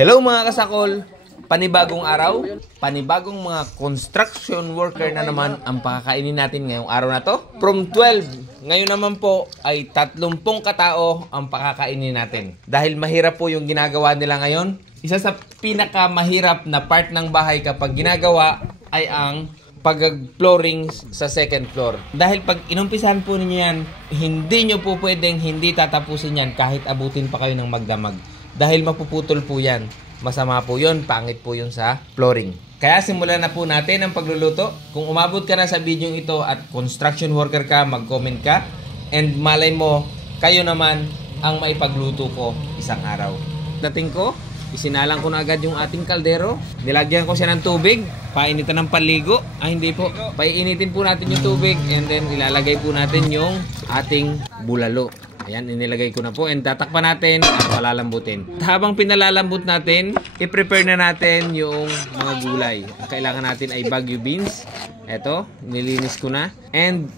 Hello mga kasakol! Panibagong araw, panibagong mga construction worker na naman ang pakakainin natin ngayong araw na to. From 12, ngayon naman po ay 30 katao ang pakakainin natin. Dahil mahirap po yung ginagawa nila ngayon. Isa sa pinakamahirap na part ng bahay kapag ginagawa ay ang pag-flooring sa second floor. Dahil pag inumpisahan po ninyo yan, hindi nyo po pwedeng hindi tatapusin yan kahit abutin pa kayo ng magdamag. Dahil mapuputol po yan. Masama po yun, pangit po yun sa flooring. Kaya simulan na po natin ang pagluluto. Kung umabot ka na sa video ito at construction worker ka, mag-comment ka. And malay mo, kayo naman ang maipagluto ko isang araw. Dating ko, isinalang ko na agad yung ating kaldero. Nilagyan ko siya ng tubig. Painitan ng paligo. Hindi po. Paiinitin po natin yung tubig. And then ilalagay po natin yung ating bulalo. Ayan, inilagay ko na po. And tatakpan natin at palalambutin. Habang pinalalambot natin, i-prepare na natin yung mga gulay. Kailangan natin ay Baguio beans. Eto, nilinis ko na. And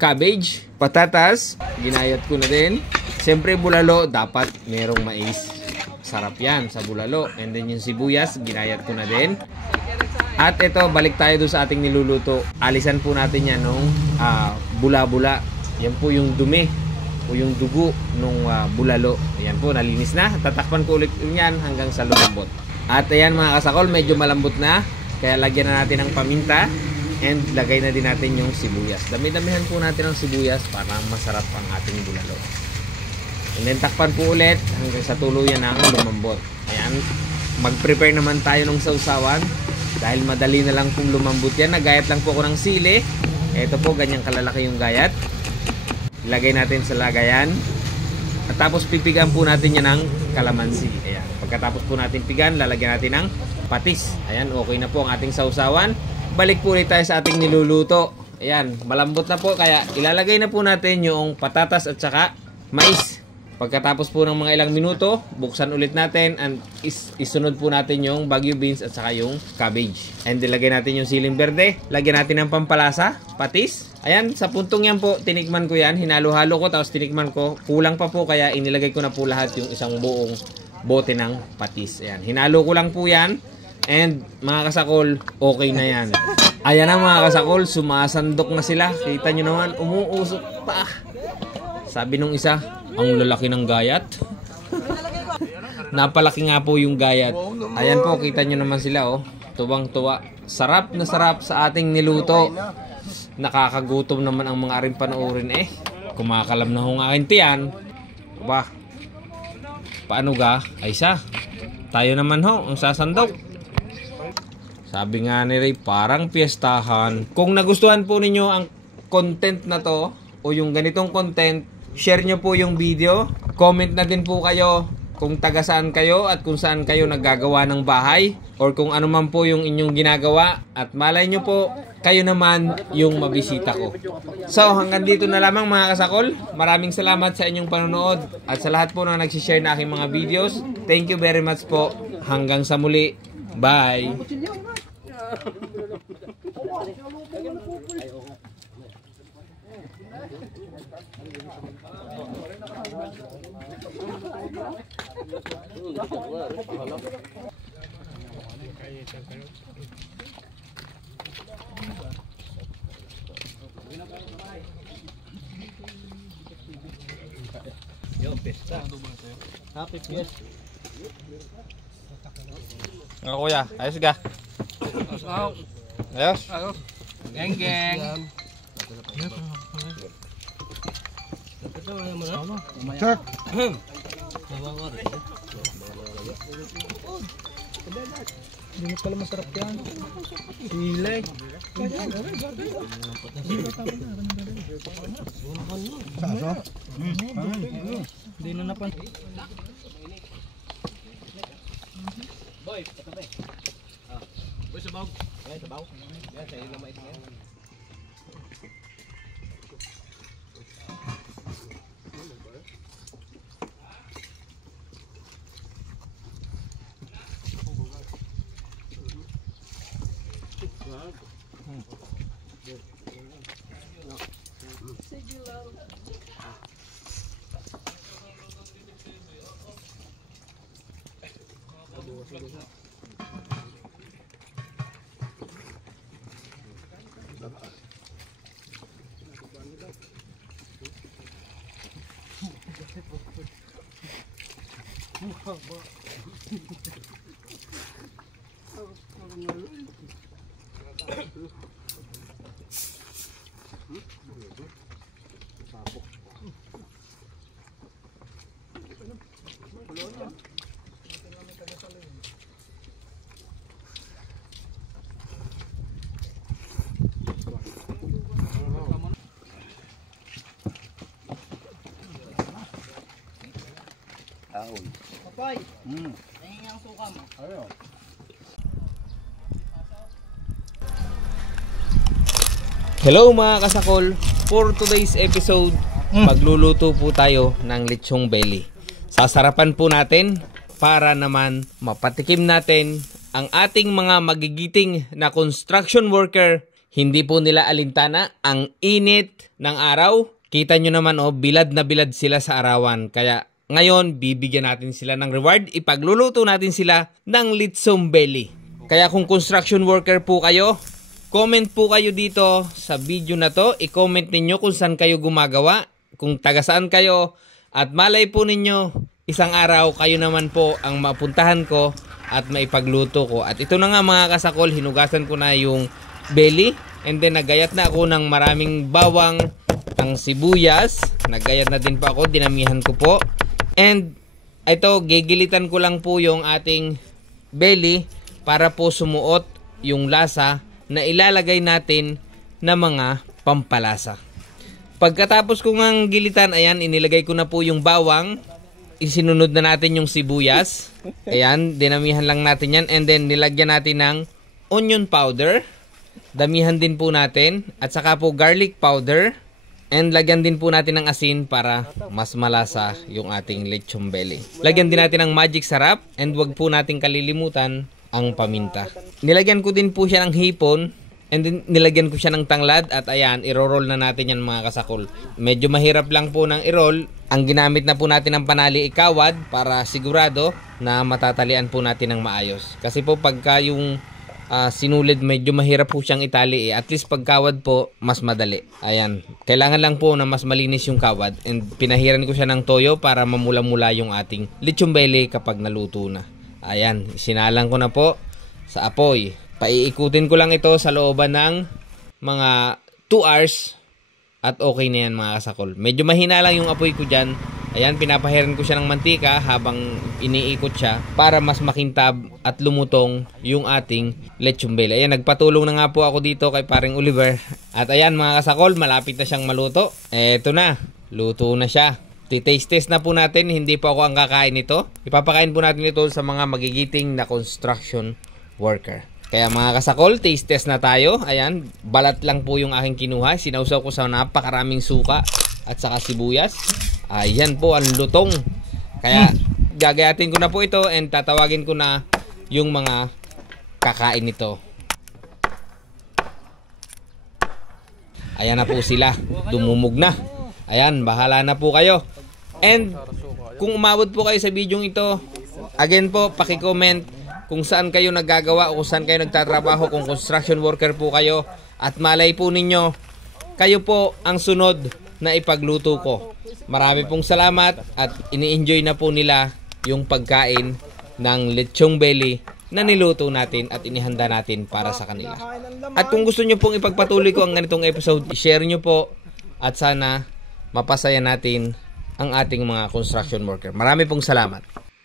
cabbage, patatas, ginayat ko na din. Siyempre bulalo, dapat merong mais. Sarap yan sa bulalo. And then yung sibuyas, ginayat ko na din. At ito, balik tayo doon sa ating niluluto. Alisan po natin yan nung bula-bula. Yan po yung dumi o yung dugo nung bulalo. Ayan po, nalinis na. Tatakpan ko ulit yan hanggang sa lumambot. At ayan mga kasakol, medyo malambot na. Kaya lagyan na natin ng paminta. And lagay na din natin yung sibuyas. Dami-damihan po natin ang sibuyas para masarap ang ating bulalo. And then takpan po ulit hanggang sa tuluyan na lumambot. Ayan, mag-prepare naman tayo ng sausawan. Dahil madali na lang pong lumambot yan. Nagayat lang po ako ng sili. Ito po, ganyang kalalaki yung gayat. Ilagay natin sa lagayan. At tapos pipigan po natin yan ng kalamansi. Ayan. Pagkatapos po natin pigan, lalagyan natin ng patis. Ayan, okay na po ang ating sausawan. Balik po ulit tayo sa ating niluluto. Ayan, malambot na po. Kaya ilalagay na po natin yung patatas at saka mais. Pagkatapos po ng mga ilang minuto, buksan ulit natin and isunod po natin yung Baguio beans at saka yung cabbage. And ilagay natin yung siling berde. Lagyan natin ng pampalasa, patis. Ayan, sa puntong yan po, tinikman ko yan. Hinalo-halo ko, tapos tinikman ko. Kulang pa po, kaya inilagay ko na po lahat yung isang buong bote ng patis. Ayan, hinalo ko lang po yan. And mga kasakol, okay na yan. Ayan na mga kasakol, sumasandok na sila. Kita nyo naman, umuusok pa. Sabi nung isa, ang lalaki ng gayat. Napalaki nga po yung gayat. Ayan po, kita nyo naman sila oh. Tuwang-tuwa. Sarap na sarap sa ating niluto. Nakakagutom naman ang mga aring panoorin eh. Kumakalam na hong aking tiyan. Aba, paano ga? Ay sa, tayo naman ho, ang sasandok. Sabi nga ni Ray, parang piyestahan. Kung nagustuhan po ninyo ang content na to, o yung ganitong content, share nyo po yung video. Comment na din po kayo kung taga saan kayo at kung saan kayo naggagawa ng bahay. Or kung ano man po yung inyong ginagawa. At malay nyo po, kayo naman yung mabisita ko. So, hanggang dito na lamang mga kasakol. Maraming salamat sa inyong panonood. At sa lahat po na nagsishare na aking mga videos. Thank you very much po. Hanggang sa muli. Bye! Happy Fiesta. Nga kuya, ayos ga? Ayos? Geng geng. Check. Hindi pala masarap yan. Silay. Saso? Hindi na napan. Boy, patabi. Boy, sabaw. Ay, sabaw. Yan, sa ilang mais yan. Papay. Tingin ang suka mo. Ayo. Hello mga kasakol, for today's episode, magluluto po tayo ng lechong belly. Sasarapan po natin para naman mapatikim natin ang ating mga magigiting na construction worker. Hindi po nila alintana ang init ng araw. Kita nyo naman bilad na bilad sila sa arawan. Kaya ngayon, bibigyan natin sila ng reward. Ipagluluto natin sila ng lechong belly. Kaya kung construction worker po kayo, comment po kayo dito sa video na to. I-comment ninyo kung saan kayo gumagawa, kung taga saan kayo. At malay po ninyo, isang araw kayo naman po ang mapuntahan ko at maipagluto ko. At ito na nga mga kasakol, hinugasan ko na yung belly. And then nagayat na ako ng maraming bawang, ang sibuyas. Nagayat na din po ako, dinamihan ko po. And ito, gigilitan ko lang po yung ating belly para po sumuot yung lasa na ilalagay natin na mga pampalasa. Pagkatapos ko ngang gilitan, ayan, inilagay ko na po yung bawang. Isinunod na natin yung sibuyas. Ayan, dinamihan lang natin yan. And then, nilagyan natin ng onion powder. Damihan din po natin. At saka po garlic powder. And lagyan din po natin ng asin para mas malasa yung ating lechong belly. Lagyan din natin ng magic sarap. And wag po natin kalilimutan ang paminta. Nilagyan ko din po siya ng hipon. And then nilagyan ko siya ng tanglad. At ayan, iro-roll na natin yan mga kasakol. Medyo mahirap lang po ng i-roll. Ang ginamit na po natin ng panali ikawad para sigurado na matatalian po natin ng maayos. Kasi po pagka yung sinulid, medyo mahirap po siyang itali. At least pagkawad po, mas madali. Ayan. Kailangan lang po na mas malinis yung kawad. And pinahiran ko siya ng toyo para mamula-mula yung ating lechong belly kapag naluto na. Ayan. Sinalang ko na po sa apoy. Paiikutin ko lang ito sa looban ng mga 2 hours. At okay na yan mga kasakol. Medyo mahina lang yung apoy ko dyan. Ayan, pinapahiran ko siya ng mantika habang iniikot siya para mas makintab at lumutong yung ating lechong belly. Ayan, nagpatulong na nga po ako dito kay paring Oliver. At ayan mga kasakol, malapit na siyang maluto. Eto na, luto na siya. Taste test na po natin, hindi po ako ang kakain nito. Ipapakain po natin ito sa mga magigiting na construction worker. Kaya mga kasakol, taste test na tayo. Ayan, balat lang po yung aking kinuha. Sinausaw ko sa napakaraming suka at saka sibuyas. Ayan po ang lutong. Kaya gagayatin ko na po ito and tatawagin ko na yung mga kakain nito. Ayan na po sila. Dumumog na. Ayan, bahala na po kayo. And kung umabot po kayo sa video ito, again po, paki-comment kung saan kayo naggagawa o kung saan kayo nagtatrabaho, kung construction worker po kayo. At malay po ninyo, kayo po ang sunod na ipagluto ko. Marami pong salamat at ini-enjoy na po nila yung pagkain ng lechong belly na niluto natin at inihanda natin para sa kanila. At kung gusto nyo pong ipagpatuloy ko ang ganitong episode, i-share nyo po at sana mapasaya natin ang ating mga construction worker. Marami pong salamat.